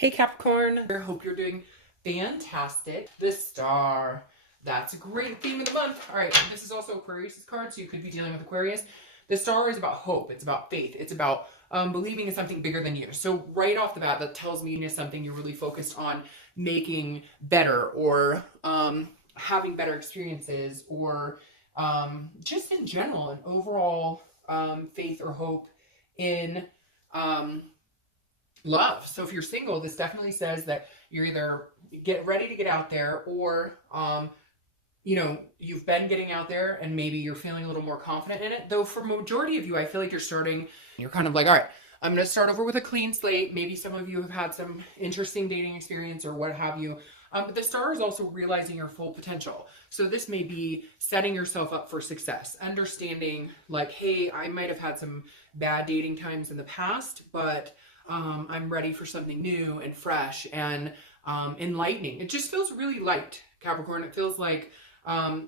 Hey Capricorn, I hope you're doing fantastic. The star, that's a great theme of the month. All right, this is also Aquarius' card, so you could be dealing with Aquarius. The star is about hope, it's about faith, it's about believing in something bigger than you. So right off the bat, that tells me it's something you're really focused on making better, or having better experiences, or just in general, an overall faith or hope in um, love. So if you're single, this definitely says that you're either get ready to get out there, or you've been getting out there and maybe you're feeling a little more confident in it. Though for majority of you, I feel like you're kind of like, all right, I'm going to start over with a clean slate. Maybe some of you have had some interesting dating experience or what have you. But the star is also realizing your full potential. So this may be setting yourself up for success, understanding like, hey, I might have had some bad dating times in the past, but I'm ready for something new and fresh and enlightening. It just feels really light, Capricorn. It feels like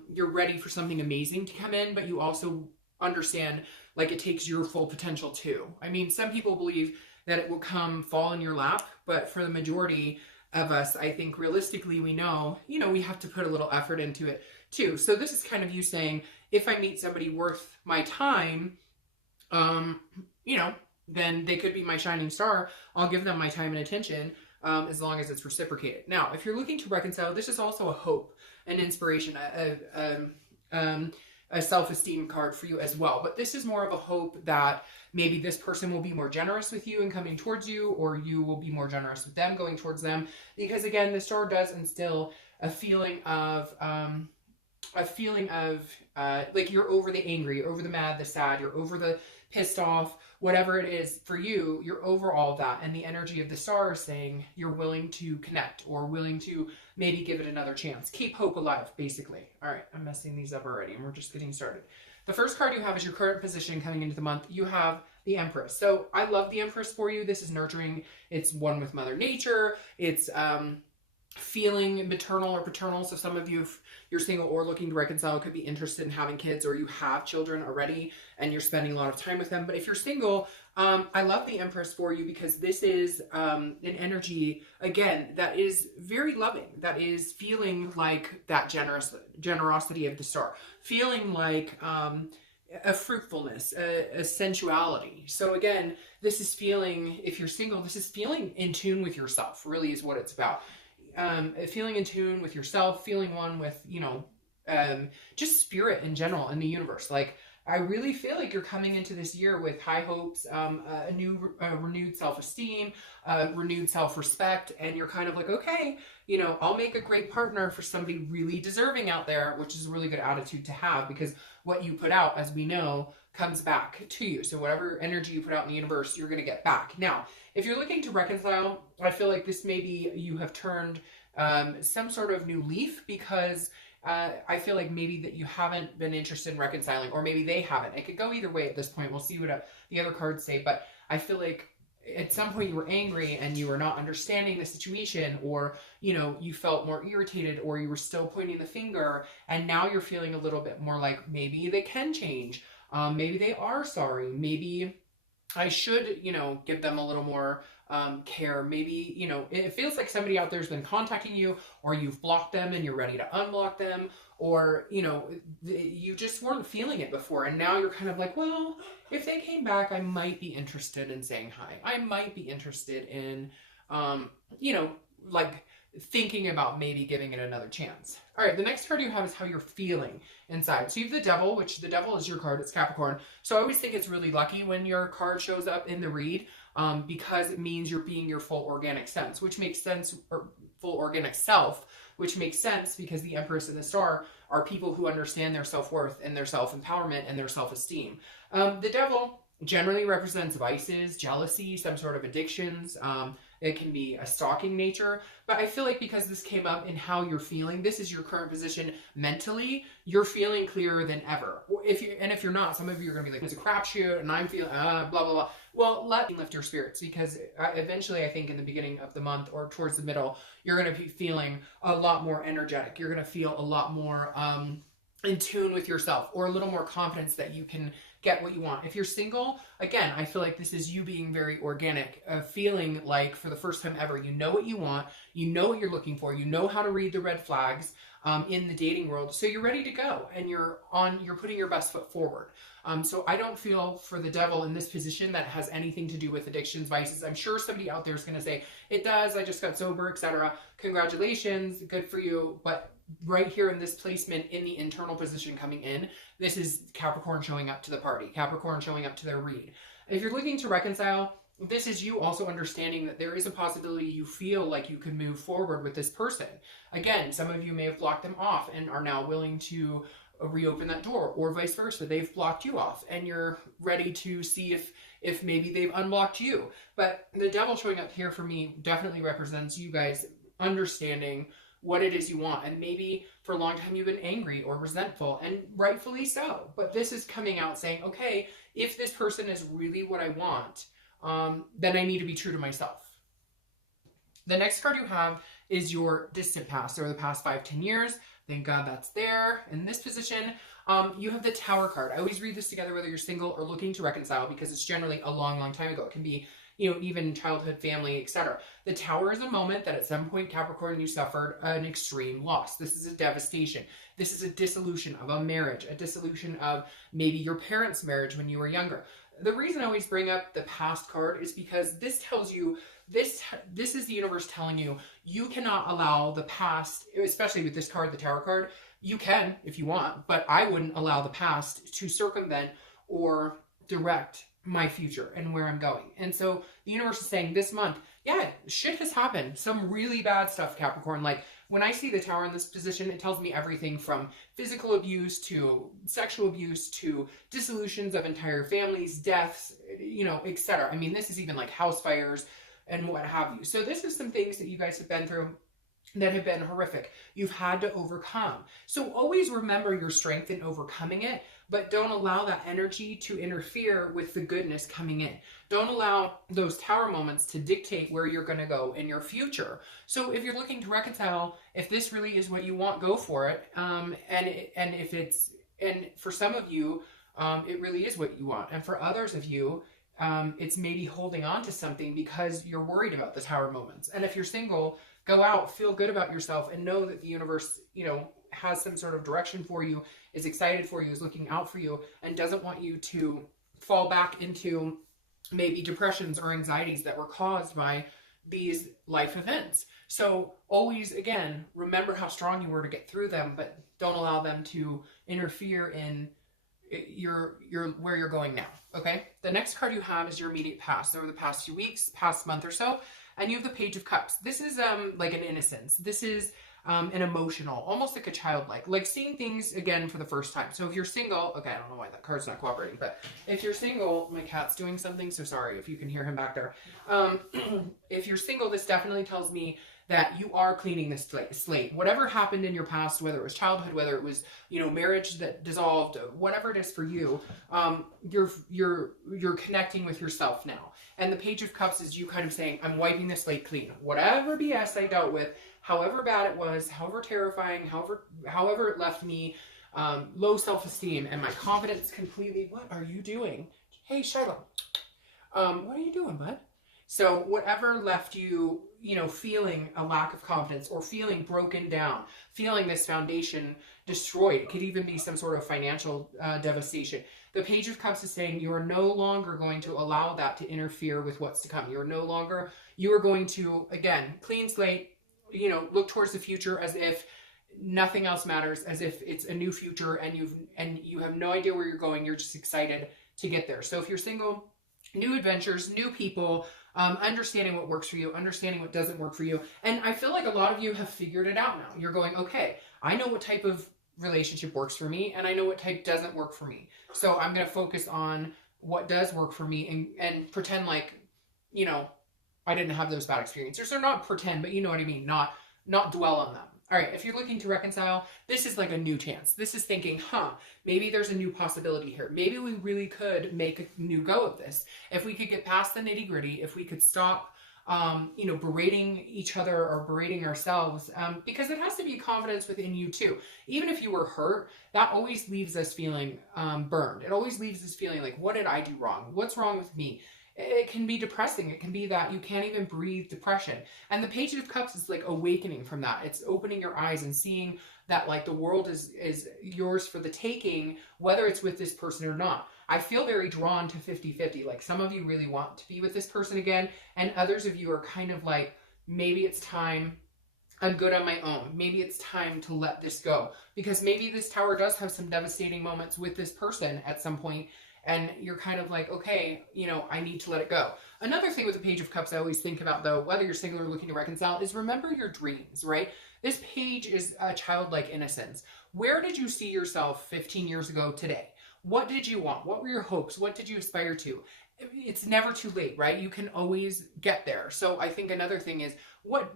you're ready for something amazing to come in, but you also understand like it takes your full potential too. I mean, some people believe that it will fall in your lap, but for the majority of us, I think realistically we know, we have to put a little effort into it too. So this is kind of you saying, if I meet somebody worth my time, um, you know, then they could be my shining star. I'll give them my time and attention, as long as it's reciprocated. Now, if you're looking to reconcile, this is also a hope, an inspiration, a self-esteem card for you as well. But this is more of a hope that maybe this person will be more generous with you and coming towards you, or you will be more generous with them going towards them. Because again, the star does instill a feeling of like you're over the angry, you're over the mad, the sad, you're over the pissed off, whatever it is for you, you're over all of that. And the energy of the star is saying you're willing to connect, or willing to maybe give it another chance. Keep hope alive, basically. All right, I'm messing these up already, and we're just getting started. The first card you have is your current position coming into the month. You have the Empress. So I love the Empress for you. This is nurturing. It's one with Mother Nature. It's feeling maternal or paternal. So some of you, if you're single or looking to reconcile, could be interested in having kids, or you have children already and you're spending a lot of time with them. But if you're single, I love the Empress for you, because this is an energy, again, that is very loving, that is feeling like that generosity of the star, feeling like a fruitfulness, a sensuality. So again, this is feeling, if you're single, this is feeling in tune with yourself, really is what it's about. Feeling in tune with yourself, feeling one with, just spirit in general in the universe. Like, I really feel like you're coming into this year with high hopes, a renewed self-esteem, renewed self-respect, and you're kind of like, okay, I'll make a great partner for somebody really deserving out there, which is a really good attitude to have, because what you put out, as we know, comes back to you. So whatever energy you put out in the universe, you're going to get back. Now, if you're looking to reconcile, I feel like this maybe you have turned some sort of new leaf, because I feel like maybe that you haven't been interested in reconciling, or maybe they haven't. It could go either way at this point. We'll see what the other cards say, but I feel like at some point you were angry and you were not understanding the situation, or you felt more irritated, or you were still pointing the finger, and now you're feeling a little bit more like maybe they can change. Maybe they are sorry. Maybe I should, give them a little more care. Maybe, it feels like somebody out there's been contacting you, or you've blocked them and you're ready to unblock them, or, you just weren't feeling it before. And now you're kind of like, well, if they came back, I might be interested in saying hi. I might be interested in, like thinking about maybe giving it another chance. All right, the next card you have is how you're feeling inside. So you have the Devil, which the Devil is your card. It's Capricorn. So I always think it's really lucky when your card shows up in the read, because it means you're being your full organic sense, which makes sense, or full organic self, which makes sense because the Empress and the Star are people who understand their self-worth and their self-empowerment and their self-esteem. The Devil generally represents vices, jealousy, some sort of addictions. It can be a stalking nature, but I feel like because this came up in how you're feeling, this is your current position mentally, you're feeling clearer than ever. If you're not, some of you are going to be like, it's a crapshoot, and I'm feeling blah, blah, blah. Well, let me lift your spirits, because eventually I think in the beginning of the month or towards the middle, you're going to be feeling a lot more energetic. You're going to feel a lot more in tune with yourself, or a little more confidence that you can get what you want. If you're single, again, I feel like this is you being very organic, feeling like for the first time ever, you know what you want, you know what you're looking for, you know how to read the red flags in the dating world. So you're ready to go, and you're putting your best foot forward. So I don't feel for the devil in this position that has anything to do with addictions, vices. I'm sure somebody out there is going to say, it does, I just got sober, etc. Congratulations, good for you. But right here in this placement in the internal position coming in, this is Capricorn showing up to the party, Capricorn showing up to their read. If you're looking to reconcile, this is you also understanding that there is a possibility you feel like you can move forward with this person. Again, some of you may have blocked them off and are now willing to reopen that door, or vice versa. They've blocked you off and you're ready to see if maybe they've unblocked you. But the devil showing up here for me definitely represents you guys understanding what it is you want. And maybe for a long time you've been angry or resentful, and rightfully so. But this is coming out saying, okay, if this person is really what I want, then I need to be true to myself. The next card you have is your distant past, or the past 5-10 years. Thank God that's there. In this position, you have the Tower card. I always read this together whether you're single or looking to reconcile, because it's generally a long, long time ago. It can be, even childhood, family, etc. The Tower is a moment that at some point, Capricorn, you suffered an extreme loss. This is a devastation. This is a dissolution of a marriage, a dissolution of maybe your parents' marriage when you were younger. The reason I always bring up the past card is because this tells you, this is the universe telling you, you cannot allow the past, especially with this card, the Tower card. You can if you want, but I wouldn't allow the past to circumvent or direct my future and where I'm going. And so the universe is saying this month, yeah, shit has happened. Some really bad stuff, Capricorn. Like when I see the Tower in this position, it tells me everything from physical abuse to sexual abuse to dissolutions of entire families, deaths, etc. I mean, this is even like house fires and what have you. So this is some things that you guys have been through that have been horrific. You've had to overcome. So always remember your strength in overcoming it, but don't allow that energy to interfere with the goodness coming in. Don't allow those Tower moments to dictate where you're going to go in your future. So if you're looking to reconcile, if this really is what you want, go for it. And for some of you, it really is what you want. And for others of you, it's maybe holding on to something because you're worried about the Tower moments. And if you're single, go out, feel good about yourself, and know that the universe, has some sort of direction for you, is excited for you, is looking out for you, and doesn't want you to fall back into maybe depressions or anxieties that were caused by these life events. So always, again, remember how strong you were to get through them, but don't allow them to interfere in your where you're going now. Okay, the next card you have is your immediate past, over the past few weeks, past month or so, and you have the Page of Cups. This is like an innocence. This is an emotional, almost like a childlike, like seeing things again for the first time. So if you're single, okay, I don't know why that card's not cooperating, but if you're single, my cat's doing something, so sorry if you can hear him back there. If you're single, this definitely tells me that you are cleaning this slate. Whatever happened in your past, whether it was childhood, whether it was, marriage that dissolved, whatever it is for you, you're connecting with yourself now. And the Page of Cups is you kind of saying, I'm wiping the slate clean. Whatever BS I dealt with, however bad it was, however terrifying, however it left me low self-esteem, and my confidence completely, what are you doing? Hey, Shiloh, what are you doing, bud? So whatever left you, feeling a lack of confidence or feeling broken down, feeling this foundation destroyed, it could even be some sort of financial devastation. The Page of Cups is saying you are no longer going to allow that to interfere with what's to come. You are going to, again, clean slate, look towards the future as if nothing else matters, as if it's a new future and you have no idea where you're going. You're just excited to get there. So if you're single, new adventures, new people, understanding what works for you, understanding what doesn't work for you. And I feel like a lot of you have figured it out now. You're going, okay, I know what type of relationship works for me, and I know what type doesn't work for me. So I'm going to focus on what does work for me and pretend like, I didn't have those bad experiences. Or not pretend, but you know what I mean? Not dwell on them. All right, if you're looking to reconcile, this is like a new chance. This is thinking, maybe there's a new possibility here. Maybe we really could make a new go of this. If we could get past the nitty-gritty, if we could stop berating each other or berating ourselves, because it has to be confidence within you too. Even if you were hurt, that always leaves us feeling burned. It always leaves us feeling like, what did I do wrong? What's wrong with me? It can be depressing. It can be that you can't even breathe depression. And the Page of Cups is like awakening from that. It's opening your eyes and seeing that like the world is yours for the taking, whether it's with this person or not. I feel very drawn to 50-50. Like some of you really want to be with this person again, and others of you are kind of like, maybe it's time, I'm good on my own. Maybe it's time to let this go, because maybe this tower does have some devastating moments with this person at some point, and you're kind of like, okay, I need to let it go. Another thing with the Page of Cups I always think about, though, whether you're single or looking to reconcile, is remember your dreams, right? This page is a childlike innocence. Where did you see yourself 15 years ago today? What did you want? What were your hopes? What did you aspire to? It's never too late, right? You can always get there. So I think another thing is, what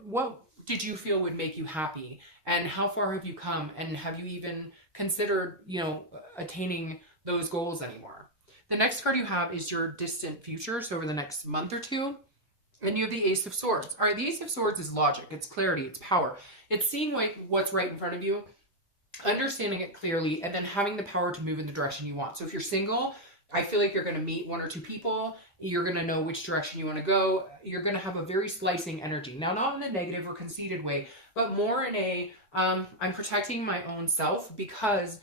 did you feel would make you happy? And how far have you come? And have you even considered, attaining those goals anymore? The next card you have is your distant future, so over the next month or two. And you have the Ace of Swords. All right, the Ace of Swords is logic, it's clarity, it's power. It's seeing what's right in front of you, understanding it clearly, and then having the power to move in the direction you want. So if you're single, I feel like you're going to meet one or two people. You're going to know which direction you want to go. You're going to have a very slicing energy. Now, not in a negative or conceited way, but more in a, I'm protecting my own self, because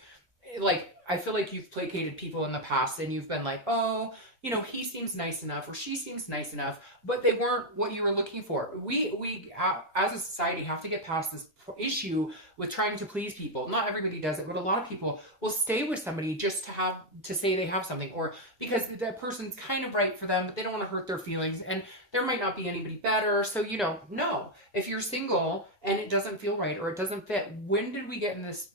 I feel like you've placated people in the past and you've been like, oh, he seems nice enough or she seems nice enough, but they weren't what you were looking for. We as a society have to get past this issue with trying to please people. Not everybody does it, but a lot of people will stay with somebody just to say they have something, or because that person's kind of right for them, but they don't want to hurt their feelings, and there might not be anybody better. So, no, if you're single and it doesn't feel right or it doesn't fit, when did we get in this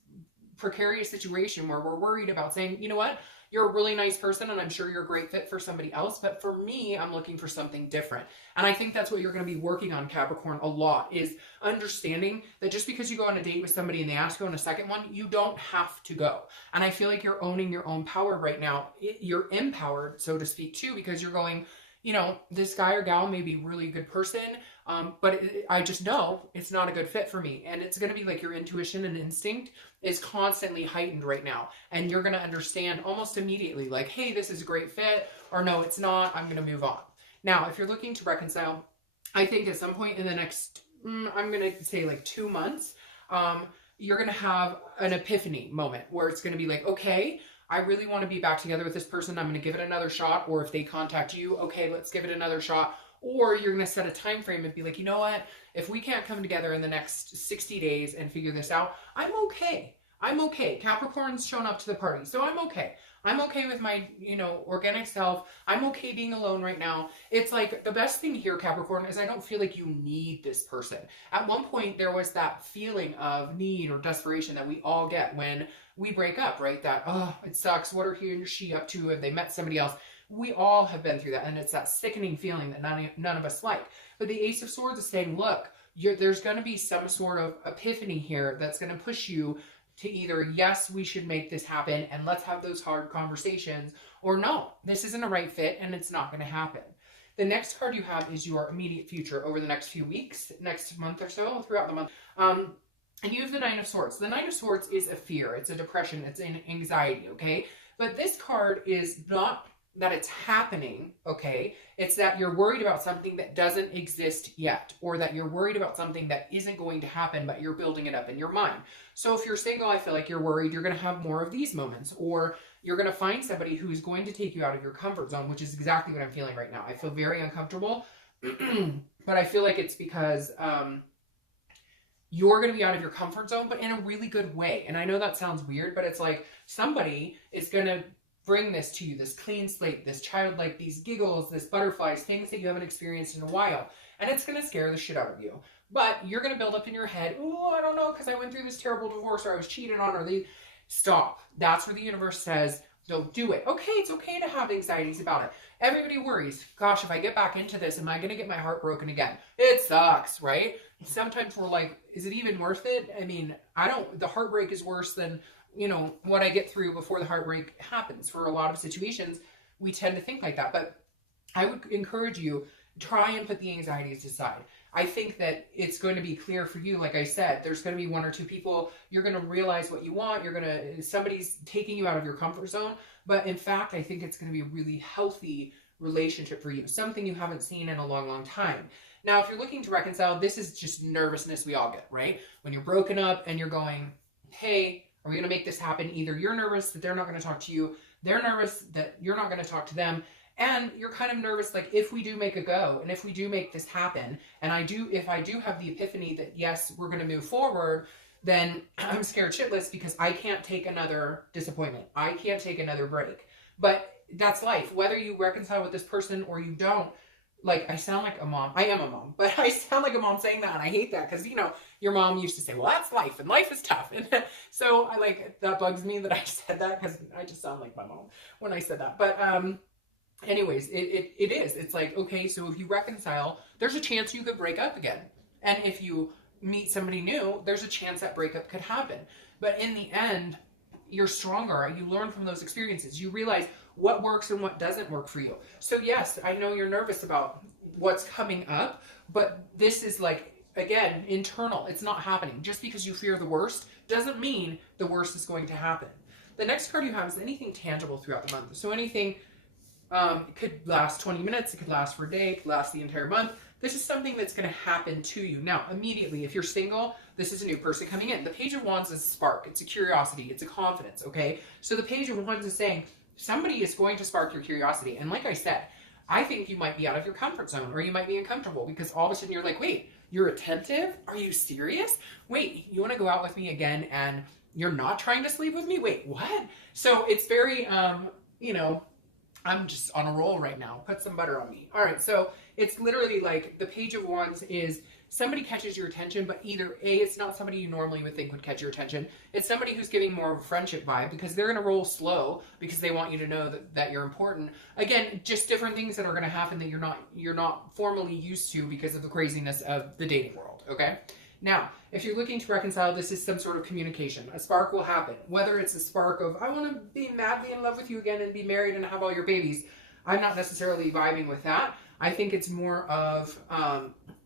precarious situation where we're worried about saying, you know what, you're a really nice person and I'm sure you're a great fit for somebody else, but for me, I'm looking for something different. And I think that's what you're going to be working on, Capricorn, a lot, is understanding that just because you go on a date with somebody and they ask you on a second one, you don't have to go. And I feel like you're owning your own power right now. You're empowered, so to speak, too, because you're going, this guy or gal may be a really good person, but I just know it's not a good fit for me. And it's going to be like your intuition and instinct is constantly heightened right now. And you're going to understand almost immediately, like, hey, this is a great fit, or no, it's not, I'm going to move on. Now, if you're looking to reconcile, I think at some point in the next, I'm going to say like 2 months, you're going to have an epiphany moment where it's going to be like, okay, I really want to be back together with this person. I'm going to give it another shot. Or if they contact you, okay, let's give it another shot. Or you're going to set a time frame and be like, you know what? If we can't come together in the next 60 days and figure this out, I'm okay. I'm okay. Capricorn's shown up to the party, so I'm okay. I'm okay with my, organic self. I'm okay being alone right now. It's like the best thing here, Capricorn, is I don't feel like you need this person. At one point, there was that feeling of need or desperation that we all get when we break up, right? That, oh, it sucks. What are he and she up to? Have they met somebody else? We all have been through that, and it's that sickening feeling that none of us like. But the Ace of Swords is saying, look, there's going to be some sort of epiphany here that's going to push you to either, yes, we should make this happen and let's have those hard conversations, or no, this isn't a right fit and it's not going to happen. The next card you have is your immediate future over the next few weeks, next month or so, throughout the month. And you have the Nine of Swords. The Nine of Swords is a fear, it's a depression, it's an anxiety, okay? But this card is not that it's happening, okay? It's that you're worried about something that doesn't exist yet, or that you're worried about something that isn't going to happen, but you're building it up in your mind. So if you're single, I feel like you're worried you're going to have more of these moments, or you're going to find somebody who's going to take you out of your comfort zone, which is exactly what I'm feeling right now. I feel very uncomfortable, but I feel like it's because you're going to be out of your comfort zone, but in a really good way. And I know that sounds weird, but it's like somebody is going to bring this to you, this clean slate, this childlike, these giggles, this butterflies, things that you haven't experienced in a while. And it's going to scare the shit out of you. But you're going to build up in your head, oh, I don't know, because I went through this terrible divorce, or I was cheated on, or they stop. That's where the universe says, don't do it. Okay, it's okay to have anxieties about it. Everybody worries, gosh, if I get back into this, am I going to get my heart broken again? It sucks, right? Sometimes we're like, is it even worth it? I mean, the heartbreak is worse than, what I get through before the heartbreak happens. For a lot of situations, we tend to think like that. But I would encourage you, try and put the anxieties aside. I think that it's going to be clear for you. Like I said, there's going to be one or two people, you're going to realize what you want. Somebody's taking you out of your comfort zone. But in fact, I think it's going to be a really healthy relationship for you. Something you haven't seen in a long, long time. Now, if you're looking to reconcile, this is just nervousness we all get, right? When you're broken up and you're going, hey, are we going to make this happen? Either you're nervous that they're not going to talk to you. They're nervous that you're not going to talk to them. And you're kind of nervous, like, if we do make a go, and if we do make this happen, and if I do have the epiphany that, yes, we're going to move forward, then I'm scared shitless because I can't take another disappointment. I can't take another break. But that's life. Whether you reconcile with this person or you don't, like, I sound like a mom. I am a mom, but I sound like a mom saying that, and I hate that because, you know, your mom used to say, well, that's life, and life is tough. And so that bugs me that I said that because I just sound like my mom when I said that. But, anyways, it is. It's like, okay, so if you reconcile, there's a chance you could break up again. And if you meet somebody new, there's a chance that breakup could happen. But in the end, you're stronger. You learn from those experiences. You realize what works and what doesn't work for you. So yes, I know you're nervous about what's coming up, but this is like, again, internal. It's not happening. Just because you fear the worst doesn't mean the worst is going to happen. The next card you have is anything tangible throughout the month. So anything, it could last 20 minutes, it could last for a day, it could last the entire month. This is something that's going to happen to you. Now, immediately, if you're single, this is a new person coming in. The Page of Wands is a spark. It's a curiosity. It's a confidence, okay? So the Page of Wands is saying somebody is going to spark your curiosity. And like I said, I think you might be out of your comfort zone, or you might be uncomfortable because all of a sudden you're like, wait, you're attentive? Are you serious? Wait, you want to go out with me again and you're not trying to sleep with me? Wait, what? So it's very, you know, I'm just on a roll right now. Put some butter on me. All right, so it's literally like the Page of Wands is somebody catches your attention, but either A, it's not somebody you normally would think would catch your attention. It's somebody who's giving more of a friendship vibe because they're going to roll slow because they want you to know that you're important. Again, just different things that are going to happen that you're not formally used to because of the craziness of the dating world, okay? Now, if you're looking to reconcile, this is some sort of communication. A spark will happen. Whether it's a spark of, I want to be madly in love with you again and be married and have all your babies. I'm not necessarily vibing with that. I think it's more of,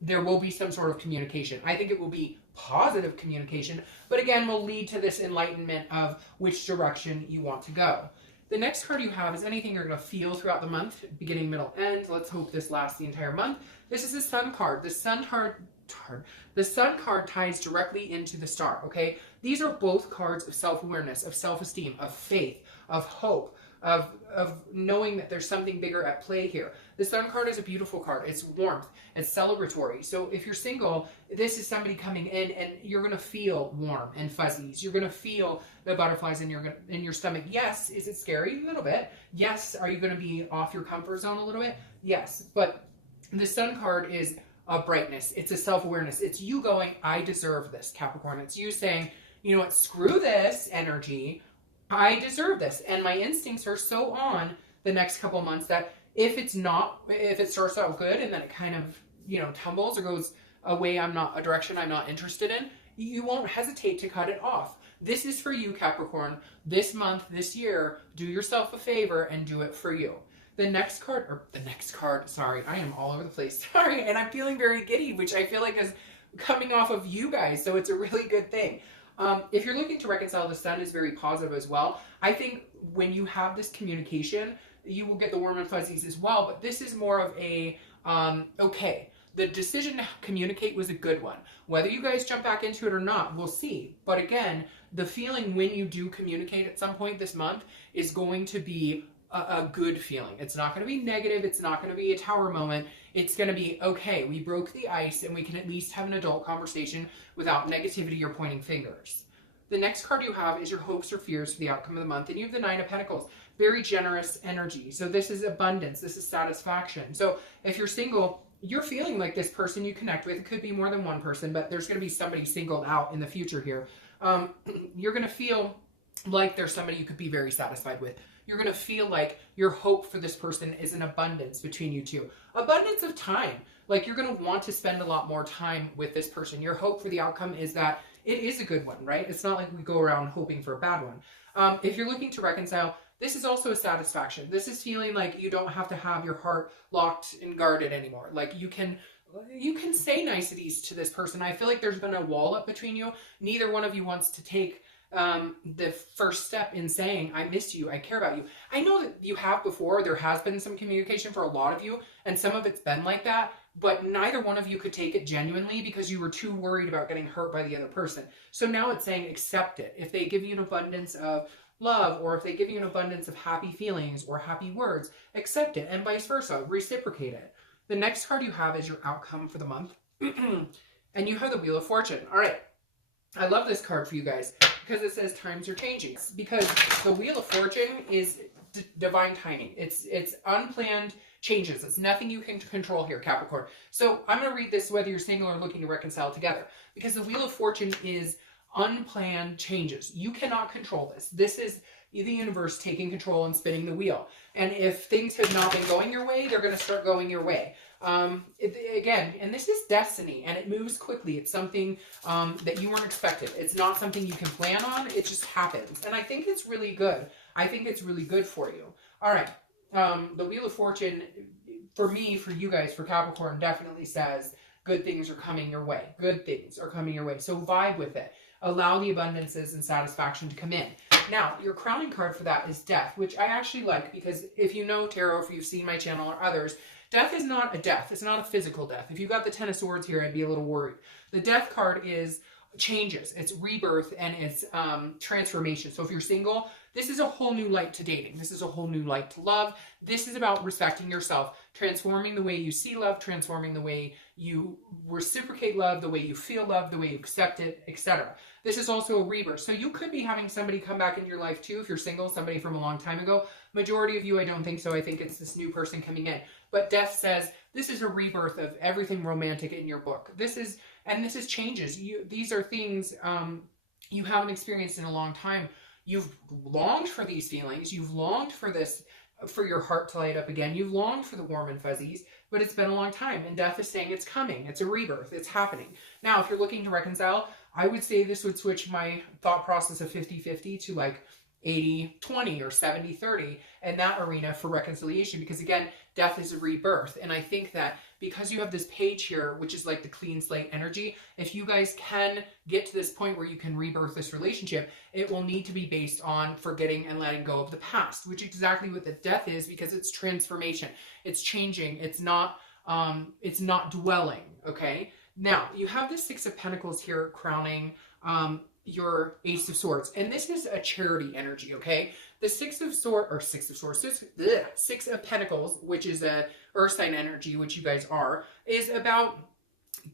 there will be some sort of communication. I think it will be positive communication, but again, will lead to this enlightenment of which direction you want to go. The next card you have is anything you're going to feel throughout the month, beginning, middle, end. Let's hope this lasts the entire month. This is the Sun card. The Sun card ties directly into the Star, okay? These are both cards of self-awareness, of self-esteem, of faith, of hope, of knowing that there's something bigger at play here. The Sun card is a beautiful card. It's warmth. It's celebratory. So if you're single, this is somebody coming in and you're going to feel warm and fuzzies. You're going to feel the butterflies in your stomach. Yes, is it scary? A little bit. Yes, are you going to be off your comfort zone a little bit? Yes, but the Sun card is a brightness. It's a self-awareness. It's you going, I deserve this, Capricorn. It's you saying, you know what, screw this energy. I deserve this. And my instincts are so on the next couple months that if it starts out good and then it kind of, you know, tumbles or goes a direction I'm not interested in, you won't hesitate to cut it off. This is for you, Capricorn. This month, this year, do yourself a favor and do it for you. The next card, sorry, I am all over the place. Sorry, and I'm feeling very giddy, which I feel like is coming off of you guys, so it's a really good thing. If you're looking to reconcile, the Sun is very positive as well. I think when you have this communication, you will get the warm and fuzzies as well, but this is more of a, okay, the decision to communicate was a good one. Whether you guys jump back into it or not, we'll see. But again, the feeling when you do communicate at some point this month is going to be a good feeling. It's not going to be negative. It's not going to be a tower moment. It's going to be, okay, we broke the ice and we can at least have an adult conversation without negativity or pointing fingers. The next card you have is your hopes or fears for the outcome of the month. And you have the Nine of Pentacles. Very generous energy. So this is abundance. This is satisfaction. So if you're single, you're feeling like this person you connect with. It could be more than one person, but there's going to be somebody singled out in the future here. You're going to feel like there's somebody you could be very satisfied with. You're going to feel like your hope for this person is an abundance between you two. Abundance of time. Like you're going to want to spend a lot more time with this person. Your hope for the outcome is that it is a good one, right? It's not like we go around hoping for a bad one. If you're looking to reconcile, this is also a satisfaction. This is feeling like you don't have to have your heart locked and guarded anymore. Like you can say niceties to this person. I feel like there's been a wall up between you. Neither one of you wants to take the first step in saying, I miss you, I care about you. I know that you have before. There has been some communication for a lot of you, and some of it's been like that, but neither one of you could take it genuinely because you were too worried about getting hurt by the other person. So now it's saying accept it. If they give you an abundance of love, or if they give you an abundance of happy feelings or happy words, accept it, and vice versa, reciprocate it. The next card you have is your outcome for the month. And you have the Wheel of Fortune. All right. I love this card for you guys because it says times are changing. Because the Wheel of Fortune is divine timing. It's unplanned changes. It's nothing you can control here, Capricorn. So I'm going to read this whether you're single or looking to reconcile together. Because the Wheel of Fortune is unplanned changes. You cannot control this. This is the universe taking control and spinning the wheel. And if things have not been going your way, they're going to start going your way. Again, and this is destiny, and it moves quickly. It's something that you weren't expected. It's not something you can plan on. It just happens. And I think it's really good. I think it's really good for you. All right. The Wheel of Fortune, for me, for you guys, for Capricorn, definitely says good things are coming your way. Good things are coming your way. So vibe with it. Allow the abundances and satisfaction to come in. Now, your crowning card for that is Death, which I actually like because if you know tarot, if you've seen my channel or others, death is not a death. It's not a physical death. If you got the Ten of Swords here, I'd be a little worried. The Death card is changes. It's rebirth and it's transformation. So if you're single, this is a whole new light to dating. This is a whole new light to love. This is about respecting yourself, transforming the way you see love, transforming the way you reciprocate love, the way you feel love, the way you accept it, etc. This is also a rebirth. So you could be having somebody come back into your life too. If you're single, somebody from a long time ago. Majority of you, I don't think so. I think it's this new person coming in. But Death says this is a rebirth of everything romantic in your book. This is changes. These are things you haven't experienced in a long time. You've longed for these feelings. You've longed for this, for your heart to light up again. You've longed for the warm and fuzzies, but it's been a long time. And Death is saying it's coming. It's a rebirth. It's happening. Now, if you're looking to reconcile, I would say this would switch my thought process of 50-50 to like 80-20 or 70-30 in that arena for reconciliation, because again, Death is a rebirth. And I think that because you have this page here, which is like the clean slate energy, if you guys can get to this point where you can rebirth this relationship, it will need to be based on forgetting and letting go of the past, which is exactly what the Death is, because it's transformation. It's changing. It's not dwelling. Okay. Now you have the Six of Pentacles here crowning your Ace of Swords, and this is a charity energy. Okay, the Six of Pentacles, which is a Earth sign energy, which you guys are, is about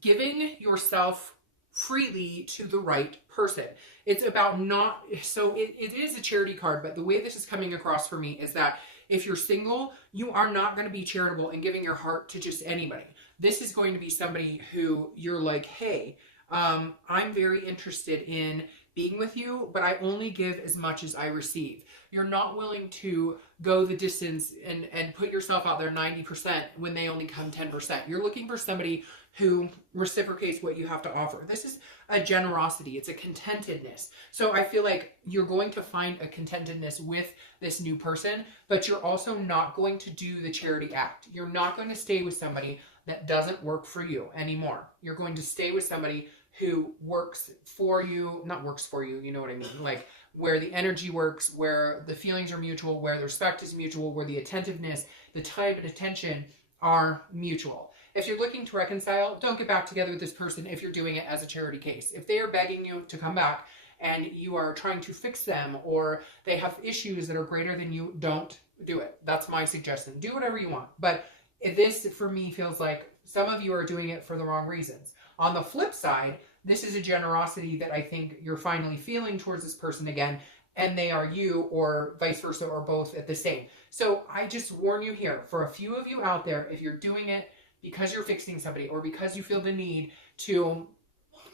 giving yourself freely to the right person. It's about not, so it is a charity card, but the way this is coming across for me is that if you're single, you are not going to be charitable and giving your heart to just anybody. This is going to be somebody who you're like, hey, I'm very interested in being with you, but I only give as much as I receive. You're not willing to go the distance and put yourself out there 90% when they only come 10%. You're looking for somebody who reciprocates what you have to offer. This is a generosity. It's a contentedness. So I feel like you're going to find a contentedness with this new person, but you're also not going to do the charity act. You're not going to stay with somebody that doesn't work for you anymore. You're going to stay with somebody who works for you, not works for you, you know what I mean? Like where the energy works, where the feelings are mutual, where the respect is mutual, where the attentiveness, the time and attention are mutual. If you're looking to reconcile, don't get back together with this person if you're doing it as a charity case. If they are begging you to come back and you are trying to fix them, or they have issues that are greater than you, don't do it. That's my suggestion. Do whatever you want. But this, for me, feels like some of you are doing it for the wrong reasons. On the flip side, this is a generosity that I think you're finally feeling towards this person again, and they are you, or vice versa, or both at the same. So I just warn you here, for a few of you out there, if you're doing it because you're fixing somebody, or because you feel the need to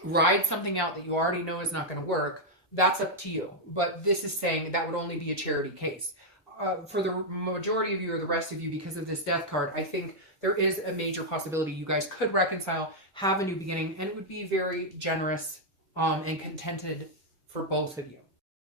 ride something out that you already know is not going to work, that's up to you. But this is saying that would only be a charity case. For the majority of you, or the rest of you, because of this Death card, I think there is a major possibility you guys could reconcile, have a new beginning, and it would be very generous and contented for both of you.